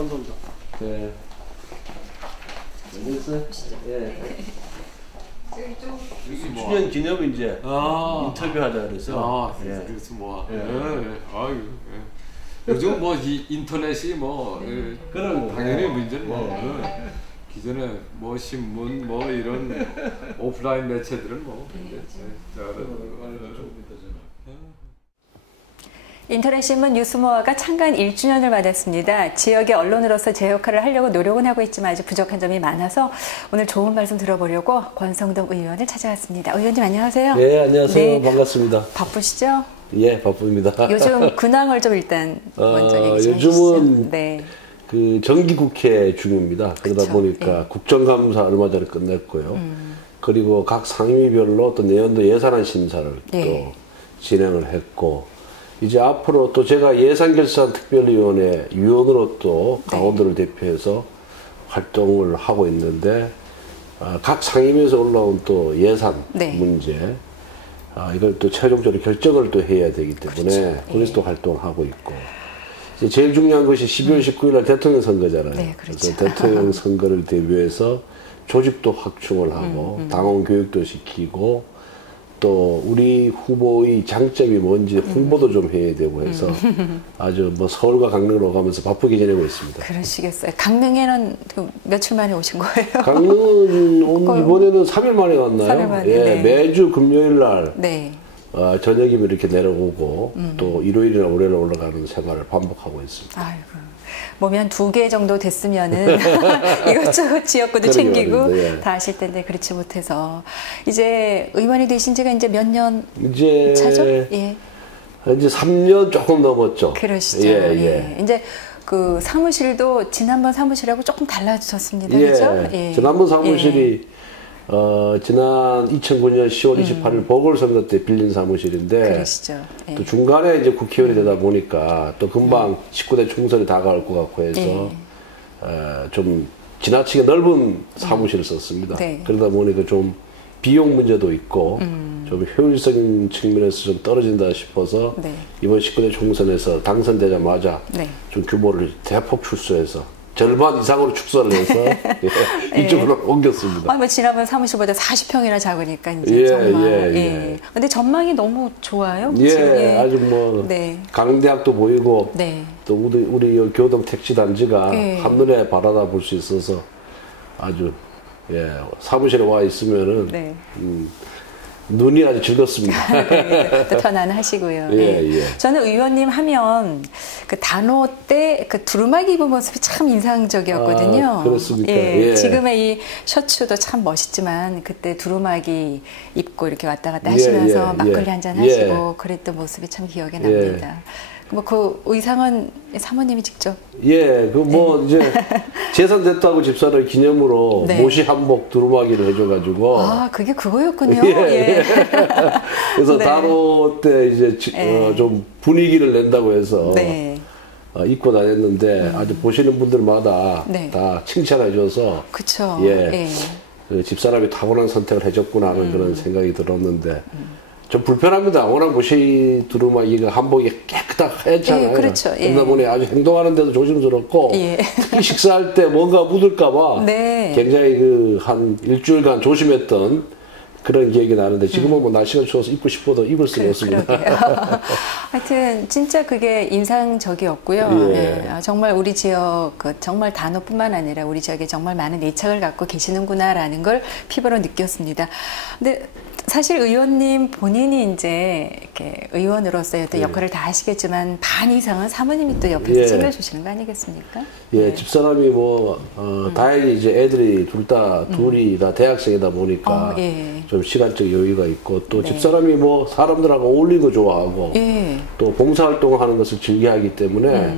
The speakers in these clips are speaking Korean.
감사합니다. 네. 안녕하세요. 예. 6주년 기념 이제 인터뷰하자 그래서. 그래서 뭐. 아유. 요즘 뭐 이 인터넷이 뭐 당연히 문제는 뭐 기존에 뭐 신문 뭐 이런 오프라인 매체들은 뭐 인터넷 신문 뉴스모아가 창간 1주년을 맞았습니다. 지역의 언론으로서 제 역할을 하려고 노력은 하고 있지만 아직 부족한 점이 많아서 오늘 좋은 말씀 들어보려고 권성동 의원을 찾아왔습니다. 의원님 안녕하세요. 네, 안녕하세요. 네. 반갑습니다. 바쁘시죠? 예, 바쁩니다. 요즘 근황을 좀 일단 먼저 얘기 좀 해주시죠. 요즘은 네. 그 정기국회 중입니다. 그러다 그쵸? 보니까 국정감사 얼마 전에 끝냈고요. 그리고 각 상임위별로 또 내년도 예산안 심사를 또 진행을 했고 이제 앞으로 또 제가 예산결산특별위원회 위원으로 또 강원도를 대표해서 활동을 하고 있는데 각 상임위에서 올라온 또 예산 문제 이걸 또 최종적으로 결정을 또 해야 되기 때문에 그래서 또 활동하고 있고 이제 제일 중요한 것이 12월 19일 날 대통령 선거잖아요. 네, 그렇죠. 그래서 대통령 선거를 대비해서 조직도 확충을 하고 당원 교육도 시키고 또 우리 후보의 장점이 뭔지 홍보도 좀 해야 되고 해서 아주 뭐 서울과 강릉으로 오가면서 바쁘게 지내고 있습니다. 그러시겠어요. 강릉에는 며칠 만에 오신 거예요? 강릉은 이번에는 3일 만에 왔나요? 3일 만에, 예, 네. 매주 금요일 날 네. 저녁이면 이렇게 내려오고 또 일요일이나 월요일에 올라가는 생활을 반복하고 있습니다. 아이고. 몸이 한 2개 정도 됐으면은 이것저것 지역구도 챙기고 다 하실 텐데 그렇지 못해서 이제 의원이 되신 지가 이제 몇 년 차죠? 예. 이제 3년 조금 넘었죠. 그러시죠. 예. 이제 그 사무실도 지난번 사무실하고 조금 달라졌습니다. 그렇죠? 예. 지난번 사무실이 지난 2009년 10월 28일 보궐선거 때 빌린 사무실인데 그러시죠. 예. 또 중간에 이제 국회의원이 되다 보니까 또 금방 19대 총선이 다가올 것 같고 해서 좀 지나치게 넓은 사무실을 썼습니다. 그러다 보니까 좀 비용 문제도 있고 좀 효율성 측면에서 좀 떨어진다 싶어서 이번 19대 총선에서 당선되자마자 좀 규모를 대폭 축소해서 절반 이상으로 축소를 해서 이쪽으로 옮겼습니다. 뭐 지난번 사무실보다 40평이나 작으니까 이제 정말. 근데 전망이 너무 좋아요. 아주 뭐 강대학도 보이고 또 우리 교동 택지단지가 한눈에 바라다 볼 수 있어서 아주 사무실에 와 있으면은 눈이 아주 즐겁습니다. 또 편안하시고요. 저는 의원님 하면 그 단오 때 그 두루마기 입은 모습이 참 인상적이었거든요. 그렇습니까? 지금의 이 셔츠도 참 멋있지만 그때 두루마기 입고 이렇게 왔다 갔다 하시면서 막걸리 한잔 하시고 그랬던 모습이 참 기억에 납니다. 뭐 그 의상은 사모님이 직접? 그 뭐 이제 재산됐다고 집사를 기념으로 모시 한복 두루마기를 해줘가지고. 그게 그거였군요. 그래서 단오 때 이제 좀 분위기를 낸다고 해서 입고 다녔는데 아주 보시는 분들마다 다 칭찬해줘서. 그쵸. 그 집사람이 타고난 선택을 해줬구나 하는 그런 생각이 들었는데. 좀 불편합니다. 워낙 모시 두루마기가 한복이 깨끗하잖아요. 그렇죠. 그러다 보니 아주 행동하는 데도 조심스럽고 특히 식사할 때 뭔가 묻을까봐 굉장히 그 한 일주일간 조심했던 그런 기억이 나는데 지금은 뭐 날씨가 추워서 입고 싶어도 입을 수가 없습니다. 하여튼 진짜 그게 인상적이었고요. 정말 우리 지역 정말 단오뿐만 아니라 우리 지역에 정말 많은 애착을 갖고 계시는구나라는 걸 피부로 느꼈습니다. 근데 사실 의원님 본인이 이제 이렇게 의원으로서의 어떤 역할을 다 하시겠지만 반 이상은 사모님이 또 옆에서 챙겨주시는 거 아니겠습니까? 집사람이 뭐 다행히 이제 애들이 둘이 다 대학생이다 보니까 좀 시간적 여유가 있고 또 집사람이 뭐 사람들하고 어울리는 거 좋아하고 또 봉사활동을 하는 것을 즐겨하기 때문에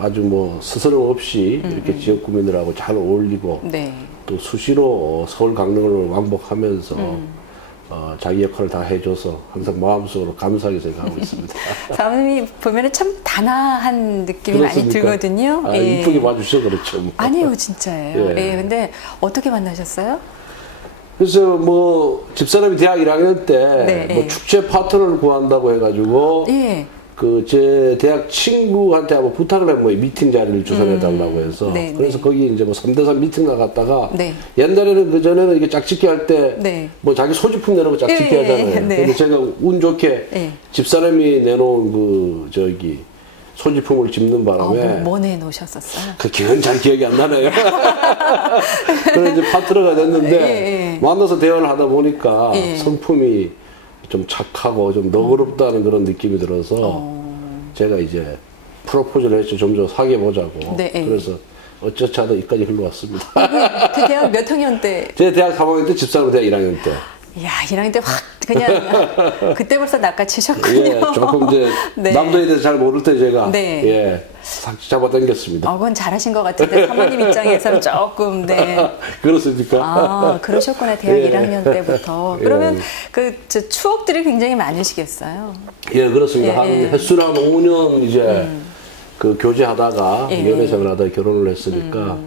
아주 뭐 스스럼 없이 이렇게 지역 구민들하고 잘 어울리고 또 수시로 서울 강릉을 왕복하면서 자기 역할을 다 해줘서 항상 마음속으로 감사하게 생각하고 있습니다. 사모님이 보면은 참 단아한 느낌이 많이 들거든요. 이쁘게 봐주셔서 그렇죠. 뭐. 아니요, 진짜예요. 근데 어떻게 만나셨어요? 그래서 뭐 집사람이 대학 1학년 때 뭐 축제 파트너를 구한다고 해가지고 그 제 대학 친구한테 한번 부탁을 해 뭐 미팅 자리를 주선해 달라고 해서 네, 그래서 네. 거기 이제 뭐 3대3 미팅 나갔다가 네. 옛날에는 그 전에는 이게 짝짓기 할 때 뭐 네. 자기 소지품 내놓고 짝짓기 예, 하잖아요. 네. 근데 제가 운 좋게 예. 집사람이 내놓은 그 저기 소지품을 짚는 바람에 뭐 내놓으셨었어요? 그 기억은 잘 기억이 안 나네요. 그래서 이제 파트너가 됐는데 예, 예. 만나서 대화를 하다 보니까 예. 성품이 좀 착하고 좀 너그럽다는 그런 느낌이 들어서 제가 이제 프로포즈를 했죠. 좀 더 사귀어 보자고. 네, 예. 그래서 어쩌지 하다 여기까지 흘러왔습니다. 그 대학 몇 학년 때? 제 대학 3학년 때 집사람 대학 1학년 때. 이야, 1학년 때 확 그냥 그때 벌써 낚아치셨군요. 예, 조금 이제 네. 남자에 대해서 잘 모를 때 제가 네. 예, 싹 잡아당겼습니다. 그건 잘하신 것 같은데 사모님 입장에서는 조금 네. 그렇습니까? 아, 그러셨구나. 대학 예. 1학년 때부터. 예. 그러면 저 추억들이 굉장히 많으시겠어요. 예, 그렇습니다. 예, 한 예. 횟수로 한 5년 이제 그 교제하다가 예. 연애 생활하다가 결혼을 했으니까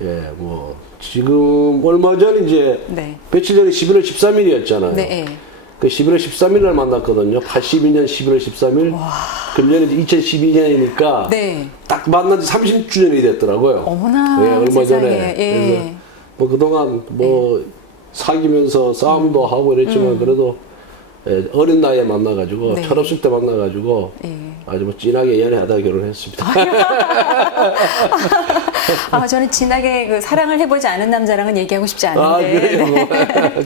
예, 뭐 지금 얼마 전 이제 네. 며칠 전에 11월 13일이었잖아요. 네. 예. 그 11월 13일 날 만났거든요. 82년 11월 13일. 금년이 2012년이니까 네. 딱 만난 지 30주년이 됐더라고요. 어머나, 예, 얼마 세상에. 전에. 예. 그래서 뭐 그동안 뭐 사귀면서 싸움도 하고 이랬지만 그래도 예, 어린 나이에 만나가지고 네. 철없을 때 만나가지고 예. 아주 뭐 진하게 연애하다가 결혼했습니다. 아, 저는 진하게 그 사랑을 해보지 않은 남자랑은 얘기하고 싶지 않은데. 그래요? 뭐.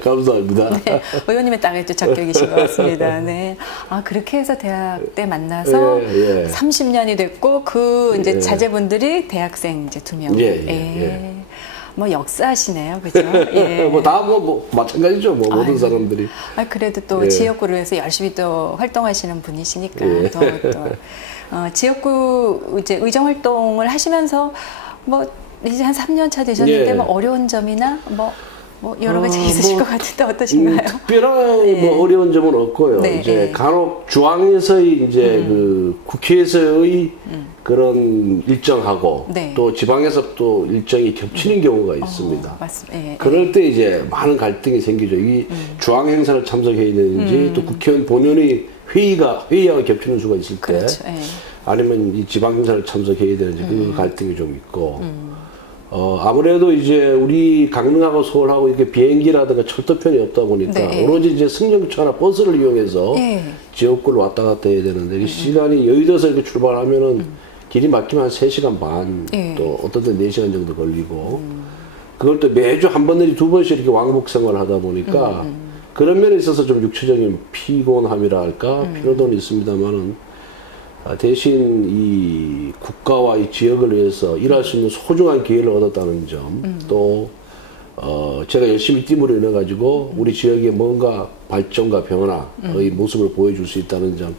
감사합니다. 네, 의원님의 땅에 또 적격이신 것 같습니다. 네. 아, 그렇게 해서 대학 때 만나서 예, 예. 30년이 됐고, 그 이제 예. 자제분들이 대학생 이제 2명. 예, 예. 뭐 역사시네요. 그죠? 예. 뭐 다 뭐 마찬가지죠. 뭐 모든 아이고. 사람들이. 아, 그래도 또 예. 지역구를 위해서 열심히 또 활동하시는 분이시니까 예. 또 지역구 이제 의정 활동을 하시면서 뭐 이제 한 3년 차 되셨는데 예. 뭐 어려운 점이나 뭐 여러 가지 있으실 것 같은데 어떠신가요? 특별한 예. 뭐 어려운 점은 없고요. 네, 이제 예. 간혹 중앙에서의 이제 그 국회에서의 그런 일정하고 네. 또 지방에서 또 일정이 겹치는 경우가 있습니다. 맞습니다. 예, 그럴 때 이제 많은 갈등이 생기죠. 이 중앙 행사를 참석해야 되는지 또 국회의원 본연의 회의하고 겹치는 수가 있을 때 그렇죠. 예. 아니면 이 지방 행사를 참석해야 되는지 그 갈등이 좀 있고 아무래도 이제 우리 강릉하고 서울하고 이렇게 비행기라든가 철도편이 없다 보니까 네. 오로지 이제 승용차나 버스를 이용해서 예. 지역구를 왔다 갔다 해야 되는데 이 시간이 여의도에서 이렇게 출발하면은 길이 막히면 한 3시간 반, 예. 또 어떤 때 4시간 정도 걸리고 그걸 또 매주 한 번 내지 두 번씩 이렇게 왕복 생활을 하다 보니까 그런 면에 있어서 좀 육체적인 피곤함이라 할까 피로도는 있습니다만은 대신 이 국가와 이 지역을 위해서 일할 수 있는 소중한 기회를 얻었다는 점, 또 제가 열심히 띠물을 내어 가지고 우리 지역에 뭔가 발전과 변화의 모습을 보여줄 수 있다는 점,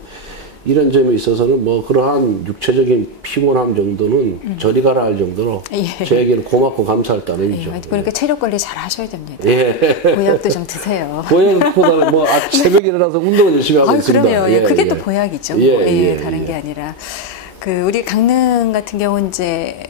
이런 점에 있어서는 뭐 그러한 육체적인 피곤함 정도는 저리 가라 할 정도로 예. 저에게는 고맙고 감사할 따름이죠. 예. 그러니까 체력 관리 잘 하셔야 됩니다. 예. 보약도 좀 드세요. 보약보다는 뭐 새벽에 일어나서 운동을 열심히 하고 아, 있습니다. 그럼요. 예, 그게 예. 또 보약이죠. 예, 뭐. 예, 다른 예. 게 아니라. 그 우리 강릉 같은 경우는 이제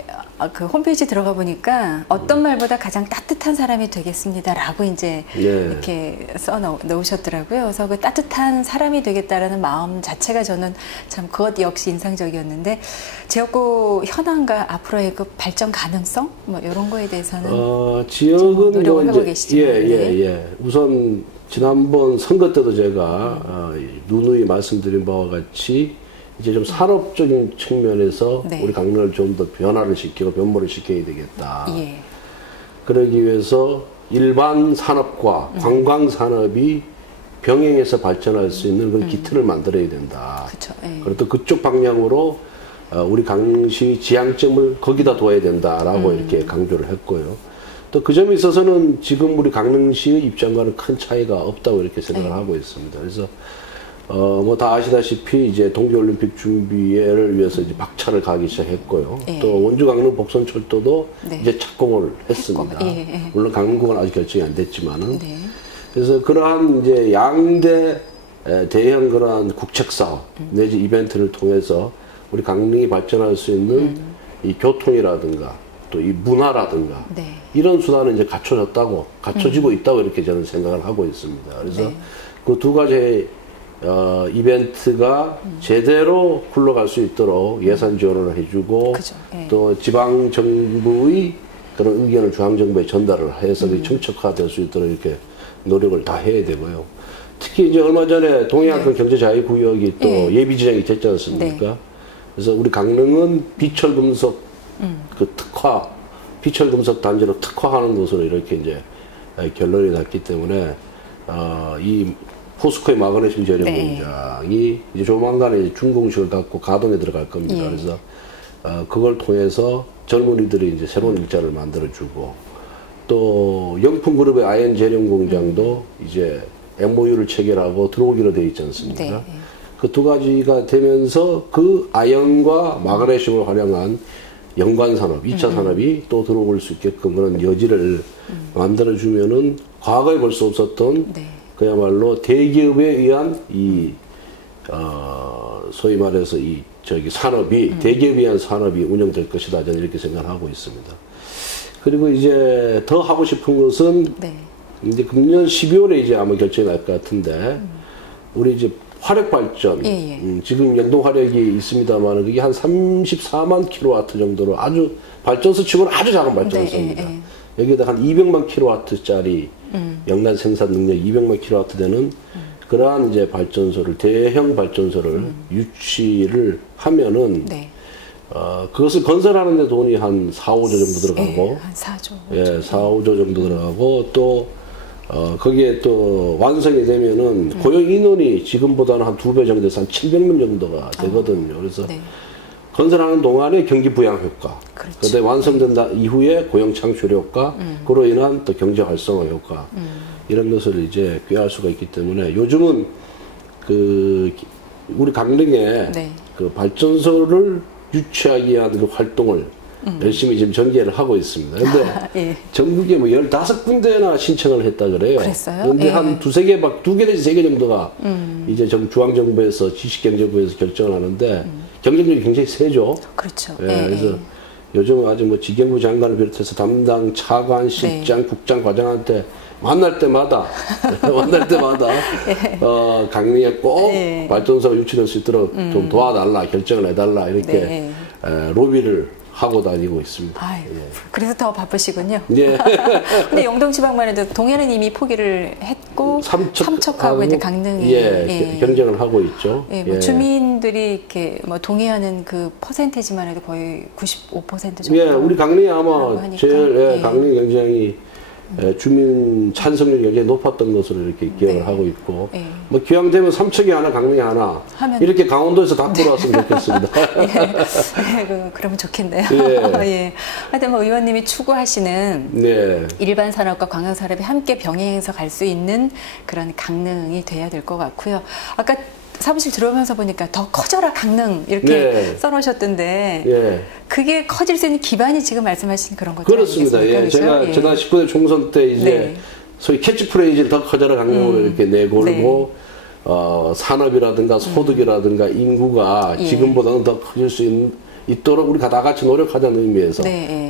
그 홈페이지 들어가 보니까 어떤 말보다 가장 따뜻한 사람이 되겠습니다라고 이제 예. 이렇게 써 놓으셨더라고요. 그래서 그 따뜻한 사람이 되겠다라는 마음 자체가 저는 참 그것 역시 인상적이었는데 지역구 현황과 앞으로의 그 발전 가능성 뭐 이런 거에 대해서는 지역은 노력을 뭐 하고 이제 계시지만, 예. 우선 지난번 선거 때도 제가 누누이 말씀드린 바와 같이 이제 좀 산업적인 측면에서 네. 우리 강릉을 좀 더 변화를 시키고 변모를 시켜야 되겠다. 예. 그러기 위해서 일반 산업과 관광 산업이 병행해서 발전할 수 있는 그런 기틀을 만들어야 된다. 그렇죠. 예. 그리고 또 그쪽 방향으로 우리 강릉시 지향점을 거기다 둬야 된다라고 이렇게 강조를 했고요. 또 그 점에 있어서는 지금 우리 강릉시의 입장과는 큰 차이가 없다고 이렇게 생각을 하고 있습니다. 그래서 뭐 다 아시다시피 이제 동계올림픽 준비를 위해서 이제 박차를 가기 시작했고요. 예. 또 원주 강릉 복선철도도 네. 이제 착공을 했습니다. 예. 물론 강릉구는 아직 결정이 안 됐지만은. 네. 그래서 그러한 이제 양대 대형 그러한 국책 사업 내지 이벤트를 통해서 우리 강릉이 발전할 수 있는 이 교통이라든가 또 이 문화라든가 네. 이런 수단은 이제 갖춰지고 있다고 이렇게 저는 생각을 하고 있습니다. 그래서 네. 그 두 가지 이벤트가 제대로 굴러갈 수 있도록 예산 지원을 해주고 그죠. 예. 또 지방 정부의 그런 의견을 중앙 정부에 전달을 해서 청첩화될 수 있도록 이렇게 노력을 다 해야 되고요. 특히 이제 얼마 전에 동해안권 경제자유구역이 또 예비 지정이 됐지 않습니까? 그래서 우리 강릉은 비철금속 그 특화, 비철금속 단지로 특화하는 것으로 이렇게 이제 결론이 났기 때문에 이 포스코의 마그네슘 제련 공장이 이제 조만간에 이제 준공식을 갖고 가동에 들어갈 겁니다. 그래서 그걸 통해서 젊은이들이 이제 새로운 일자리를 만들어주고 또 영풍그룹의 아연 제련 공장도 이제 MOU를 체결하고 들어오기로 되어 있지 않습니까? 그 두 가지가 되면서 그 아연과 마그네슘을 활용한 연관 산업, 2차 산업이 또 들어올 수 있게끔 그런 여지를 만들어주면은 과거에 볼 수 없었던 그야말로 대기업에 의한 이, 소위 말해서 이, 산업이, 대기업에 의한 산업이 운영될 것이다. 저는 이렇게 생각하고 있습니다. 그리고 이제 더 하고 싶은 것은 이제 금년 12월에 이제 아마 결정이 날 것 같은데 우리 이제 화력 발전, 지금 영동 화력이 있습니다만 그게 한 34만 킬로와트 정도로 아주 발전소 치고는 아주 작은 발전소입니다. 여기에다 한 200만 킬로와트짜리 연간 생산 능력 200만 킬로와트 되는 그러한 이제 발전소를 대형 발전소를 유치를 하면은 그것을 건설하는 데 돈이 한 4, 5조 정도 들어가고 한 4조. 예, 4, 5조 정도 들어가고 또 거기에 또 완성이 되면은 고용 인원이 지금보다는 한 2배 정도 돼서 한 700명 정도가 되거든요. 그래서 건설하는 동안에 경기 부양 효과, 그런데 완성된 이후에 고용 창출 효과, 그로 인한 또 경제 활성화 효과 이런 것을 이제 꾀할 수가 있기 때문에 요즘은 그 우리 강릉에 그 발전소를 유치하기 위한 그 활동을 열심히 지금 전개를 하고 있습니다. 근데 전국에 뭐 15군데나 신청을 했다 그래요. 그랬어요? 근데 한 두세 개, 막 2개 내지 3개 정도가 이제 중앙정부에서 지식경제부에서 결정을 하는데 경쟁력이 굉장히 세죠. 그렇죠. 그래서 요즘 아주 뭐 지경부 장관을 비롯해서 담당 차관, 실장, 국장, 과장한테 만날 때마다 강릉에 꼭 발전소가 유치될 수 있도록 좀 도와달라, 결정을 해달라 이렇게 로비를 하고 다니고 있습니다. 그래서 더 바쁘시군요. 근데 영동지방만 해도 동해는 이미 포기를 했고 삼척하고 이제 강릉이 경쟁을 하고 있죠. 뭐 주민들이 이렇게 뭐 동의하는 그 퍼센테이지만 해도 거의 95% 정도. 우리 강릉이 아마 제일 강릉 굉장히 주민 찬성률이 굉장히 높았던 것으로 이렇게 기억을 하고 있고 뭐 기왕되면 삼척이 하나 강릉이 하나 이렇게 강원도에서 다 들어왔으면 좋겠습니다. 그러면 좋겠네요. 하여튼 뭐 의원님이 추구하시는 일반 산업과 관광 산업이 함께 병행해서 갈 수 있는 그런 강릉이 돼야 될 것 같고요. 아까 사무실 들어오면서 보니까 더 커져라 강릉 이렇게 써놓으셨던데 그게 커질 수 있는 기반이 지금 말씀하신 그런 거죠? 그렇습니다. 제가 지난 19대 총선 때 이제 소위 캐치프레이즈를 더 커져라 강릉으로 이렇게 내걸고 산업이라든가 소득이라든가 인구가 지금보다는 더 커질 수 있도록 우리가 다 같이 노력하자는 의미에서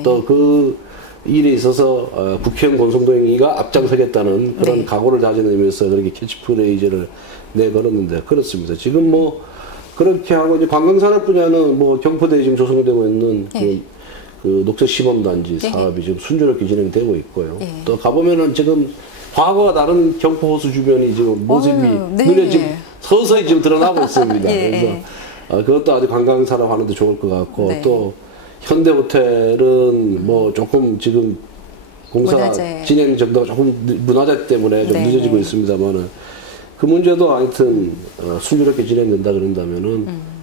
또 그 일에 있어서 국회의원 권성동의가 앞장서겠다는 그런 각오를 다지는 의미에서 그렇게 캐치프레이즈를 내걸었는데 그렇습니다. 지금 뭐 그렇게 하고 이제 관광산업 분야는 뭐 경포대에 지금 조성되고 있는 그 녹색 시범단지 사업이 지금 순조롭게 진행되고 있고요. 또 가보면은 지금 과거와 다른 경포호수 주변이 지금 모습이 눈에 지금 서서히 지금 드러나고 있습니다. 그래서 그것도 아주 관광산업 하는데 좋을 것 같고 또 현대호텔은 뭐 조금 지금 공사 진행 정도가 조금 문화재 때문에 좀 늦어지고 있습니다만은 그 문제도 하여튼 순조롭게 진행된다 그런다면은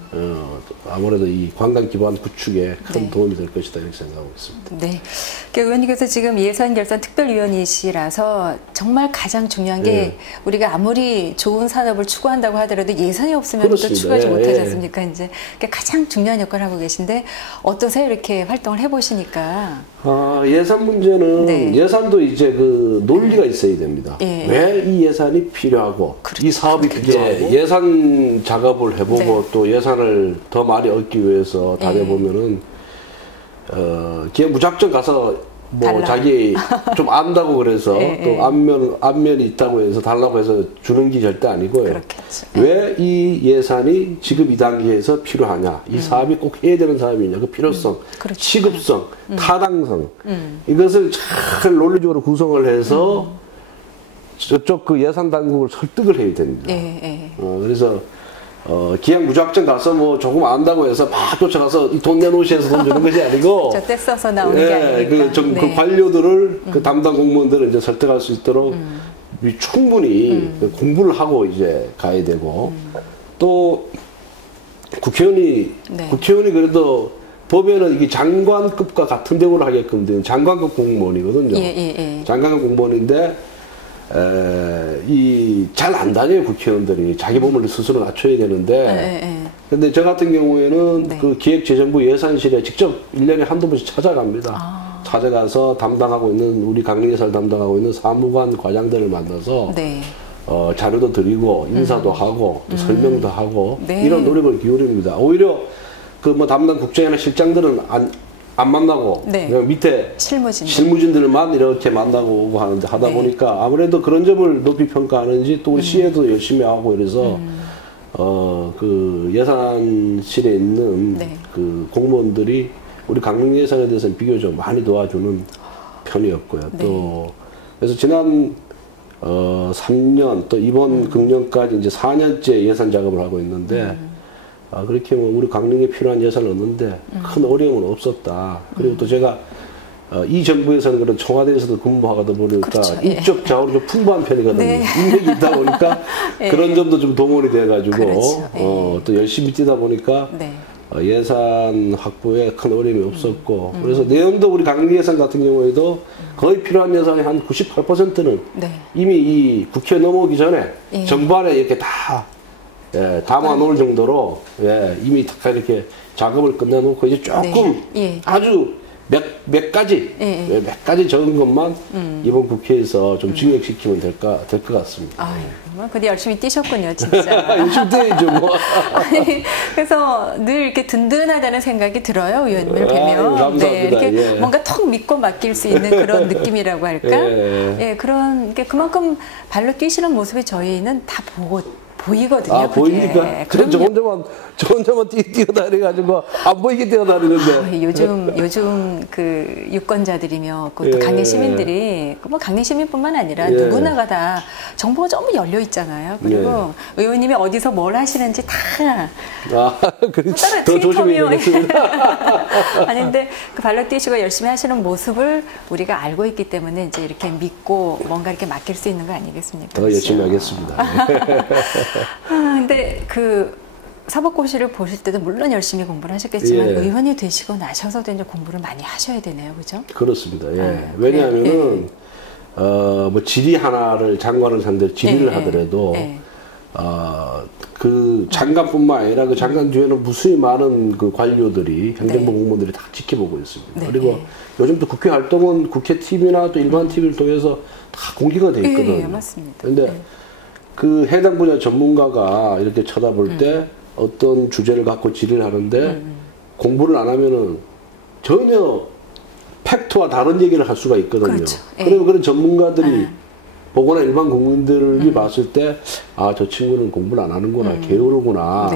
아무래도 이 관광 기반 구축에 큰 도움이 될 것이다 이렇게 생각하고 있습니다. 그러니까 의원님께서 지금 예산 결산 특별위원이시라서 정말 가장 중요한 게 우리가 아무리 좋은 산업을 추구한다고 하더라도 예산이 없으면 또 추구하지 못하지 않습니까? 이제 가장 중요한 역할을 하고 계신데 어떠세요? 이렇게 활동을 해보시니까. 예산 문제는 예산도 이제 그 논리가 있어야 됩니다. 왜 이 예산이 필요하고 이 사업이 필요하고 예산 작업을 해보고 또 예산을 더 많이 얻기 위해서 다녀보면은 기업 무작정 가서 뭐 달라. 자기 좀 안다고 그래서 예, 또 예. 안면이 있다고 해서 달라고 해서 주는 게 절대 아니고요. 그렇겠죠. 왜 이 예산이 지금 이 단계에서 필요하냐? 이 사업이 꼭 해야 되는 사업이냐? 그 필요성, 그렇죠. 시급성, 타당성 이것을 잘 논리적으로 구성을 해서 저쪽 그 예산 당국을 설득을 해야 됩니다. 예, 예. 그래서 기왕 무작정 가서 뭐 조금 안다고 해서 막 쫓아가서 이 돈 내놓으시 해서 돈 주는 것이 아니고 저 떼써서 나오는 게 아니니까. 그 관료들을 그 담당 공무원들을 이제 설득할 수 있도록 충분히 공부를 하고 이제 가야 되고 또 국회의원이 그래도 보면은 이게 장관급과 같은 대우를 하게끔 되는 장관급 공무원이거든요. 장관급 공무원인데 잘 안 다녀요, 국회의원들이. 자기 몸을 스스로 낮춰야 되는데. 근데 저 같은 경우에는 그 기획재정부 예산실에 직접 1년에 한두 번씩 찾아갑니다. 찾아가서 담당하고 있는, 우리 강릉예산을 담당하고 있는 사무관 과장들을 만나서 자료도 드리고, 인사도 하고, 또 설명도 하고, 이런 노력을 기울입니다. 오히려 그 뭐 담당 국장이나 실장들은 안 만나고 그냥 밑에 실무진들만 이렇게 만나고 오고 하다 보니까 아무래도 그런 점을 높이 평가하는지 또 우리 시에도 열심히 하고 이래서 그 예산실에 있는 그 공무원들이 우리 강릉 예산에 대해서는 비교적 많이 도와주는 편이었고요. 또 그래서 지난 3년 또 이번 금년까지 이제 4년째 예산 작업을 하고 있는데 그렇게 뭐 우리 강릉에 필요한 예산을 얻는데 큰 어려움은 없었다. 그리고 또 제가 이 정부에서는 그런 청와대에서도 근무하다 보니까 그렇죠. 인적 자원이 좀 풍부한 편이거든요. 인맥이 있다 보니까 그런 점도 좀 동원이 돼가지고 그렇죠. 또 열심히 뛰다 보니까 예산 확보에 큰 어려움이 없었고 그래서 내년도 우리 강릉 예산 같은 경우에도 거의 필요한 예산의 한 98%는 이미 이 국회 넘어오기 전에 정부 안에 이렇게 다 담아 놓을 정도로 이미 다 이렇게 작업을 끝내놓고 이제 조금 아주 몇 가지 적은 것만 이번 국회에서 좀 증액시키면 될 것 같습니다. 근데 열심히 뛰셨군요, 진짜. 열심히 뛰죠, 뭐. 아니, 그래서 늘 이렇게 든든하다는 생각이 들어요, 의원님을 뵈면. 감사합니다. 이렇게 뭔가 턱 믿고 맡길 수 있는 그런 느낌이라고 할까? 그런 게 그만큼 발로 뛰시는 모습이 저희는 다 보이거든요. 보이니까? 저 혼자만 뛰어다녀가지고 안 보이게 뛰어다니는데. 요즘 그 유권자들이며 또 강릉 시민들이 뭐 강릉 시민뿐만 아니라 누구나가 다 정보가 너무 열려 있잖아요. 그리고 의원님이 어디서 뭘 하시는지 다. 더 조심해야겠습니다. 아니 근데 그 발로 뛰시고 열심히 하시는 모습을 우리가 알고 있기 때문에 이제 이렇게 믿고 뭔가 이렇게 맡길 수 있는 거 아니겠습니까? 더 열심히 하겠습니다. 근데 그 사법고시를 보실 때도 물론 열심히 공부를 하셨겠지만 의원이 되시고 나셔서도 이제 공부를 많이 하셔야 되네요, 그죠? 그렇습니다. 왜냐하면은 뭐 질의 하나를 장관을 상대로 질의를 하더라도 그 장관뿐만 아니라 그 장관 뒤에는 무수히 많은 그 관료들이 행정부 공무원들이 다 지켜보고 있습니다. 그리고 요즘 또 국회 활동은 국회 TV나 또 일반 TV를 통해서 다 공개가 돼 있거든요. 맞습니다. 그런데 그 해당 분야 전문가가 이렇게 쳐다볼 때 어떤 주제를 갖고 질의를 하는데 공부를 안 하면은 전혀 팩트와 다른 얘기를 할 수가 있거든요. 그렇죠. 그러면 그런 전문가들이 보거나 일반 국민들이 봤을 때 저 친구는 공부를 안 하는구나, 게으르구나.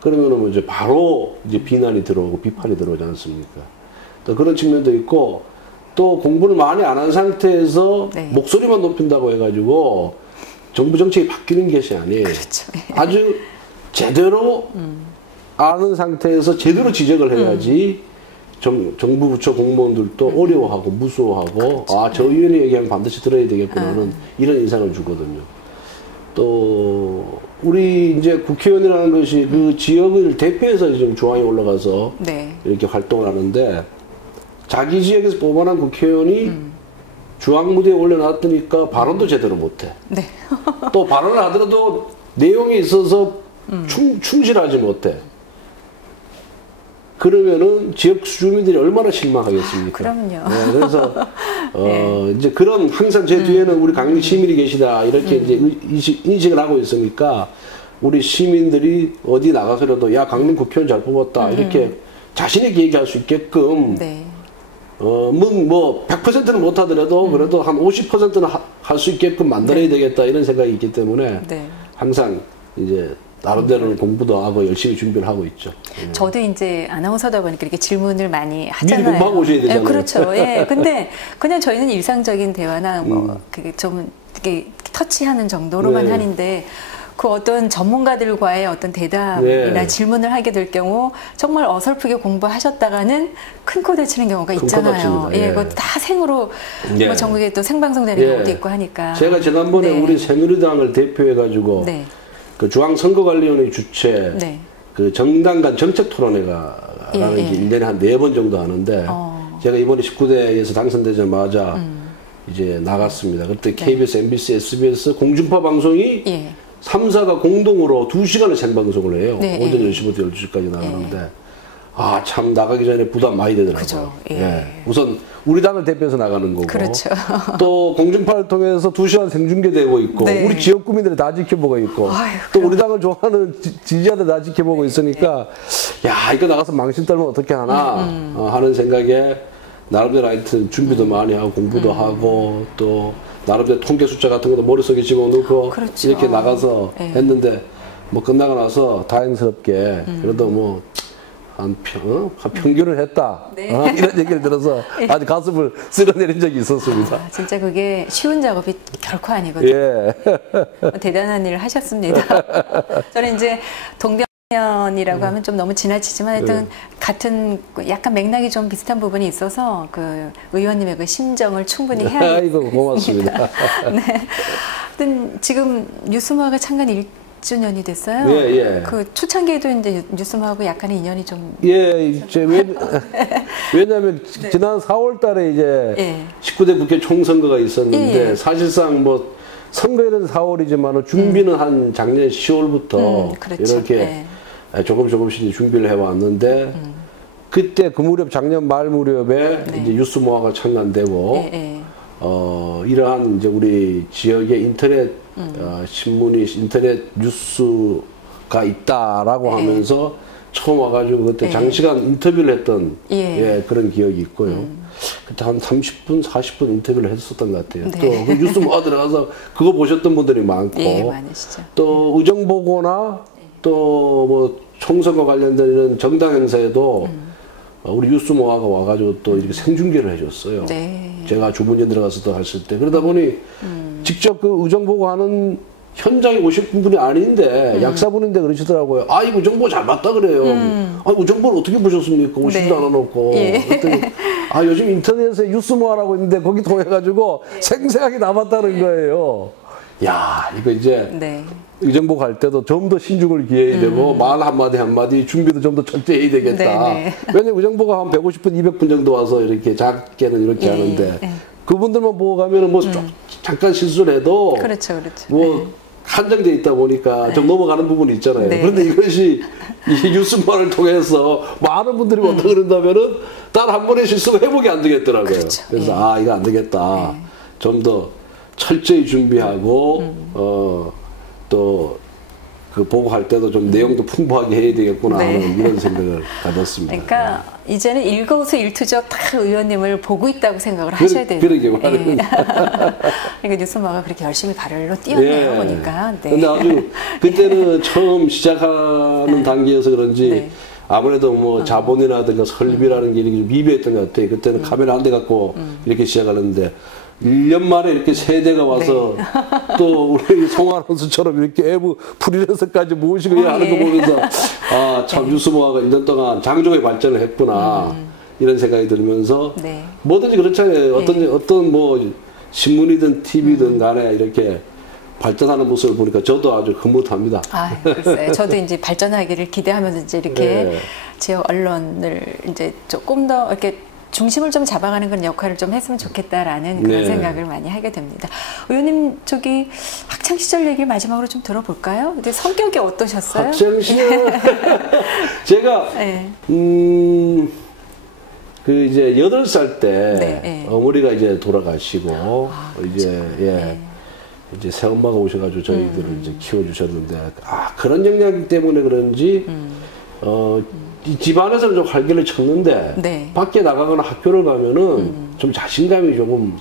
그러면은 뭐 이제 바로 이제 비난이 들어오고 비판이 들어오지 않습니까? 또 그런 측면도 있고 또 공부를 많이 안 한 상태에서 목소리만 높인다고 해가지고 정부 정책이 바뀌는 것이 아니에요. 그렇죠. 아주 제대로 아는 상태에서 제대로 지적을 해야지 정부 부처 공무원들도 어려워하고 무서워하고 저 의원이 얘기하면 반드시 들어야 되겠구나는 이런 인상을 주거든요. 또 우리 이제 국회의원이라는 것이 그 지역을 대표해서 지금 중앙에 올라가서 이렇게 활동을 하는데 자기 지역에서 뽑아낸 국회의원이 중앙무대에 올려놨으니까 발언도 제대로 못해. 또 발언을 하더라도 내용에 있어서 충실하지 못해. 그러면은 지역 주민들이 얼마나 실망하겠습니까? 그럼요. 그래서 이제 그런 항상 제 뒤에는 우리 강릉 시민이 계시다 이렇게 이제 인식을 하고 있으니까 우리 시민들이 어디 나가서라도 야 강릉 국회의원 잘 뽑았다 이렇게 자신 있게 얘기할 수 있게끔 뭐 100%는 못하더라도 그래도 한 50%는 할 수 있게끔 만들어야 네. 되겠다 이런 생각이 있기 때문에 네. 항상 이제 나름대로 공부도 하고 열심히 준비를 하고 있죠. 저도 이제 아나운서다 보니까 이렇게 질문을 많이 하잖아요. 미리 공부하고 오셔야 되잖아요. 예, 그렇죠. 예. 근데 그냥 저희는 일상적인 대화나 뭐 그게 좀 이렇게 터치하는 정도로만 네. 하는데 그 어떤 전문가들과의 어떤 대담이나 네. 질문을 하게 될 경우 정말 어설프게 공부하셨다가는 큰 코 다치는 경우가 큰 코 있잖아요. 다칩니다. 예, 예. 그거 다 생으로 예. 뭐 전국에 또 생방송되는 예. 경우도 있고 하니까. 제가 지난번에 네. 우리 새누리당을 대표해가지고 네. 그 중앙선거관리위원회 주최 네. 그 정당 간 정책 토론회가라는 예, 게 1년에 한 4번 정도 하는데 제가 이번에 19대에서 당선되자마자 이제 나갔습니다. 그때 KBS, MBC, SBS 공중파 방송이 예. 3사가 공동으로 2시간을 생방송을 해요. 네, 오전 예. 10시부터 12시까지 나가는데 아, 참 나가기 전에 부담 많이 되더라고요. 그죠, 예. 예. 우선 우리 당을 대표해서 나가는 거고 그렇죠. 또 공중파를 통해서 2시간 생중계되고 있고 네. 우리 지역 구민들이 다 지켜보고 있고 아유, 또 우리 당을 좋아하는 지지자들 다 지켜보고 있으니까 야, 이거 나가서 망신 떨면 어떻게 하나 하는 생각에 나름대로 하여튼 준비도 많이 하고 공부도 하고 또 나름대로 통계 숫자 같은 것도 머릿속에 집어넣고 그렇죠. 이렇게 나가서 예. 했는데 뭐 끝나고 나서 다행스럽게 그래도 뭐 한 평균을 했다. 네. 이런 얘기를 들어서 아주 가슴을 쓸어내린 적이 있었습니다. 아, 진짜 그게 쉬운 작업이 결코 아니거든요. 예. 대단한 일을 하셨습니다. 저는 이제 동병이라고 하면 좀 너무 지나치지만 하여튼 같은 약간 맥락이 좀 비슷한 부분이 있어서 그 의원님의 그 심정을 충분히 해야 아이고, 고맙습니다. 네. 하여튼 지금 뉴스모아가 창간 1주년이 됐어요. 예, 예. 그 초창기에도 이제 뉴스모아하고 약간의 인연이 좀 예, 이제 왜냐하면 지난 4월 달에 이제 예. 19대 국회 총선거가 있었는데 예, 예. 사실상 뭐 선거일은 4월이지만 준비는 한 작년 10월부터 그렇죠. 이렇게 조금씩 준비를 해왔는데 그때 그 무렵 작년 말 무렵에 네. 이제 뉴스모아가 창간되고 예, 예. 이러한 이제 우리 지역의 인터넷 신문이 인터넷 뉴스가 있다라고 하면서 처음 와가지고 그때 예. 장시간 인터뷰를 했던 예. 그런 기억이 있고요. 그때 한 30분, 40분 인터뷰를 했었던 것 같아요. 네. 또 그 뉴스모아 들어가서 그거 보셨던 분들이 많고 예, 많으시죠. 또 의정보고나 또 뭐 총선과 관련된 이런 정당 행사에도 우리 뉴스모아가 와가지고 또 이렇게 생중계를 해줬어요. 네. 제가 주문연 들어가서도 했을 때 그러다 보니 직접 그 의정보고 하는 현장에 오실 분이 아닌데 약사분인데 그러시더라고요. 아, 이거 의정보 잘 봤다 그래요. 아, 의정보를 어떻게 보셨습니까? 오시지도 네. 않아놓고. 예. 그랬더니 아, 요즘 인터넷에 뉴스모아라고 있는데 거기 통해가지고 생생하게 남았다는 거예요. 야, 이거 이제 네. 의정보 갈 때도 좀 더 신중을 기해야 되고 말 한마디 준비도 좀 더 철저히 해야 되겠다. 네, 네. 왜냐면 의정보가 한 150분, 200분 정도 와서 이렇게 작게는 이렇게 예, 하는데 예. 그분들만 보고 가면은 뭐 잠깐 실수를 해도 그렇죠. 뭐 한정돼 있다 보니까 좀 넘어가는 부분이 있잖아요. 네. 그런데 이것이 이 뉴스만을 통해서 많은 분들이 어떻게 그런다면은 단 한 번의 실수가 회복이 안 되겠더라고요. 그렇죠. 그래서 예. 아, 이거 안 되겠다. 좀 더 철저히 준비하고 또 그 보고할 때도 좀 내용도 풍부하게 해야 되겠구나 네. 하는 이런 생각을 가졌습니다. 그러니까 이제는 일거수일투족 다 의원님을 보고 있다고 생각을 하셔야 돼요. 그러게 말이에요. 그러니까 뉴스모아가 그렇게 열심히 발로 뛰었네요. 보니까. 네. 근데 아주 그때는 처음 시작하는 단계여서 그런지 네. 아무래도 뭐 자본이라든가 설비라는 게 이렇게 미비했던 것 같아요. 그때는 카메라 한 대 갖고 이렇게 시작하는데 1년 만에 이렇게 세대가 와서 또 우리 송환 선수처럼 이렇게 외부 프리랜서까지 모시고 하는 거 보면서 아, 참 뉴스모아가 1년 동안 장족의 발전을 했구나 이런 생각이 들면서 네. 뭐든지 그렇잖아요. 어떤 뭐 신문이든 TV든 간에 이렇게 발전하는 모습을 보니까 저도 아주 흐뭇합니다. 아, 글쎄요. 저도 이제 발전하기를 기대하면서 이제 이렇게 네. 지역 언론을 이제 조금 더 이렇게 중심을 좀 잡아가는 그런 역할을 좀 했으면 좋겠다라는 그런 네. 생각을 많이 하게 됩니다. 의원님, 저기 학창 시절 얘기를 마지막으로 좀 들어볼까요? 근데 성격이 어떠셨어요? 학창 시절 제가 네. 그 이제 8살 때 네, 네. 어머니가 이제 돌아가시고 이제 네. 이제 새엄마가 오셔가지고 저희들을 이제 키워주셨는데 아, 그런 영향 때문에 그런지 이 집안에서는 좀 활기를 쳤는데 네. 밖에 나가거나 학교를 가면은 좀 자신감이 조금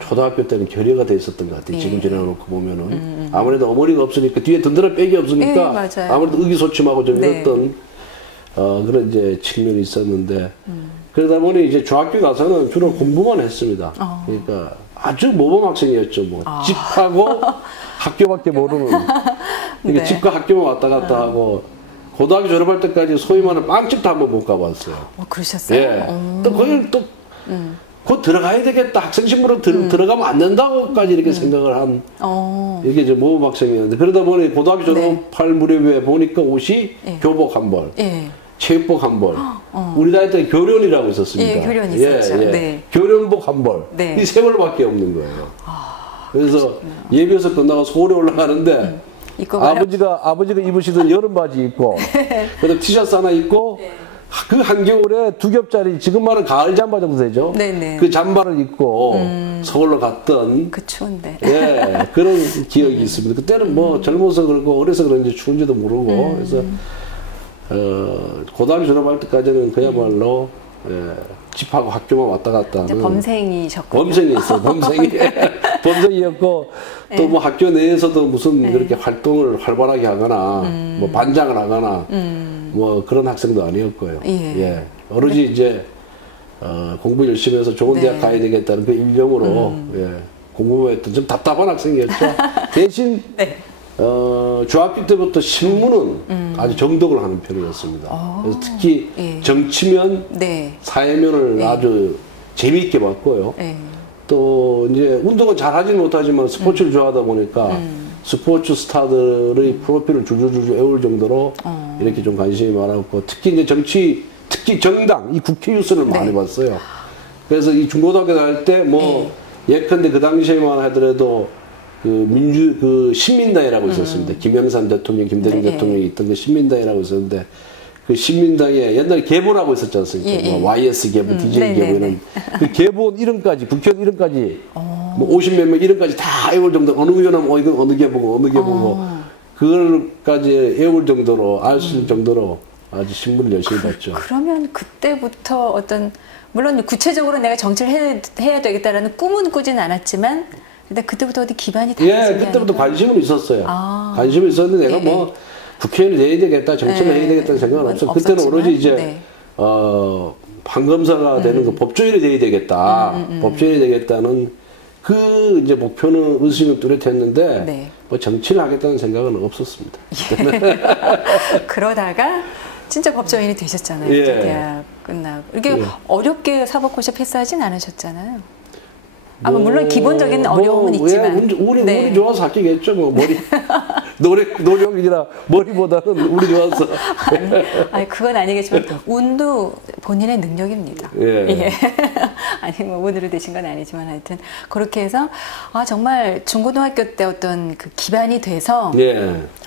초등학교 때는 결여가 돼 있었던 것 같아요. 예. 지금 지나놓고 보면은 아무래도 어머니가 없으니까 뒤에 든든한 백이 없으니까 예, 아무래도 의기소침하고 좀 네. 이랬던 그런 이제 측면이 있었는데 그러다 보니 이제 중학교 가서는 주로 공부만 했습니다. 그러니까 아주 모범 학생이었죠. 뭐 집하고 학교밖에 모르는. 그러니까 네. 집과 학교만 왔다 갔다 하고 고등학교 졸업할 때까지 소위 말하는 빵집도 한번 못 가봤어요. 그러셨어요? 예. 또 거기를 또 곧 들어가야 되겠다. 학생 신분으로 들어가면 안 된다고까지 이렇게 생각을 한 이게 이제 모범 학생이었는데 그러다 보니 고등학교 졸업할 무렵에 보니까 옷이 예. 교복 한 벌, 예. 체육복 한 벌. 우리 나이 때 교련이라고 있었습니다. 예, 교련이 있었죠. 네. 교련복 한 벌. 네. 이 세 벌밖에 없는 거예요. 그래서 예비여서 끝나고 서울에 올라가는데 아버지가 입으시던 여름 바지 입고 그다음 티셔츠 하나 입고 그 한겨울에 2겹짜리 지금 말은 가을 잠바 정도 되죠. 네네. 그 잠바를 입고 서울로 갔던 그 추운데. 예, 그런 기억이 있습니다. 그때는 뭐 젊어서 그렇고 어려서 그런지 추운지도 모르고 그래서 고등학교 졸업할 때까지는 그야말로 집하고 학교만 왔다 갔다 하는 범생이셨군요. 범생이었어요. 범생이었고 또 뭐 학교 내에서도 무슨 그렇게 활동을 활발하게 하거나 뭐 반장을 하거나 뭐 그런 학생도 아니었고요. 예. 오로지 이제 공부 열심히 해서 좋은 대학 가야 되겠다는 그 일념으로 공부만 했던 좀 답답한 학생이었죠. 대신 중학교 때부터 신문은 아주 정독을 하는 편이었습니다. 그래서 특히 정치면, 사회면을 아주 재미있게 봤고요. 또 이제 운동은 잘 하지는 못하지만 스포츠를 좋아하다 보니까 스포츠 스타들의 프로필을 줄줄줄 외울 정도로 이렇게 좀 관심이 많았고 특히 이제 특히 정당, 이 국회 뉴스를 많이 봤어요. 그래서 이 중고등학교 다닐 때 뭐 예컨대 그 당시에만 하더라도 그 신민당이라고 있었습니다. 김영삼 대통령, 김대중 대통령이 있던 그 신민당이라고 있었는데 그 신민당에 옛날에 개보라고 있었지 않습니까? 뭐 YS 개보, DJ 개보 이런 그 개보 이름까지 국회의원 이름까지 뭐 50몇 명 이름까지 다 외울 정도 어느 의원은 이건 어느 개보고 어느 개보고 그걸까지 외울 정도로 알 수 있을 정도로 아주 신문을 열심히 봤죠. 그러면 그때부터 어떤 물론 구체적으로 내가 정치를 해야 되겠다라는 꿈은 꾸진 않았지만 근데 그때부터 어디 기반이 다 예, 그때부터 관심은 있었어요. 관심은 있었는데 내가 뭐 국회의원이 돼야 되겠다, 정치를 해야 되겠다는 생각은 없었고 그때는 오로지 이제 판검사가 되는 그 법조인이 돼야 되겠다, 법조인이 되겠다는 그 이제 목표는 의식은 뚜렷했는데 뭐 정치를 하겠다는 생각은 없었습니다. 그러다가 진짜 법조인이 되셨잖아요. 대학 끝나고 이렇게 어렵게 사법고시 패스하진 않으셨잖아요. 물론 기본적인 어려움은 있지만 운이 좋아서 합격했죠. 뭐 노력이라 머리보다는 운이 좋아서. 아니 그건 아니겠지만 운도 본인의 능력입니다. 아니 뭐 운으로 되신 건 아니지만 하여튼 그렇게 해서 정말 중고등학교 때 어떤 그 기반이 돼서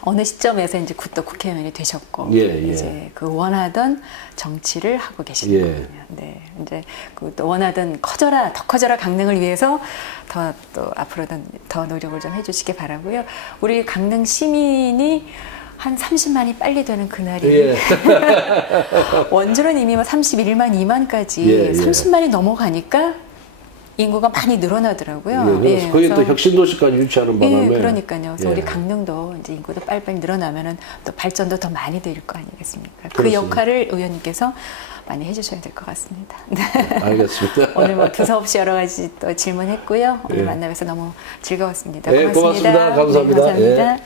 어느 시점에서 이제 또 국회의원이 되셨고 이제 그 원하던 정치를 하고 계시는군요. 이제 그 또 원하던 더 커져라 강릉을 위해서 또 앞으로도 더 노력을 좀 해주시기 바라고요. 우리 강릉 시민이 한 30만이 빨리 되는 그날이 원주는 이미 31만 2만까지 30만이 넘어가니까 인구가 많이 늘어나더라고요. 거기 또 혁신도시까지 유치하는 바람에. 그러니까요. 그래서 우리 강릉도 이제 인구도 빨리빨리 늘어나면은 또 발전도 더 많이 될 거 아니겠습니까? 그 역할을 의원님께서 많이 해주셔야 될 것 같습니다. 알겠습니다. 오늘 뭐 두서없이 여러 가지 또 질문했고요. 오늘 만나뵈서 너무 즐거웠습니다. 고맙습니다. 감사합니다. 감사합니다.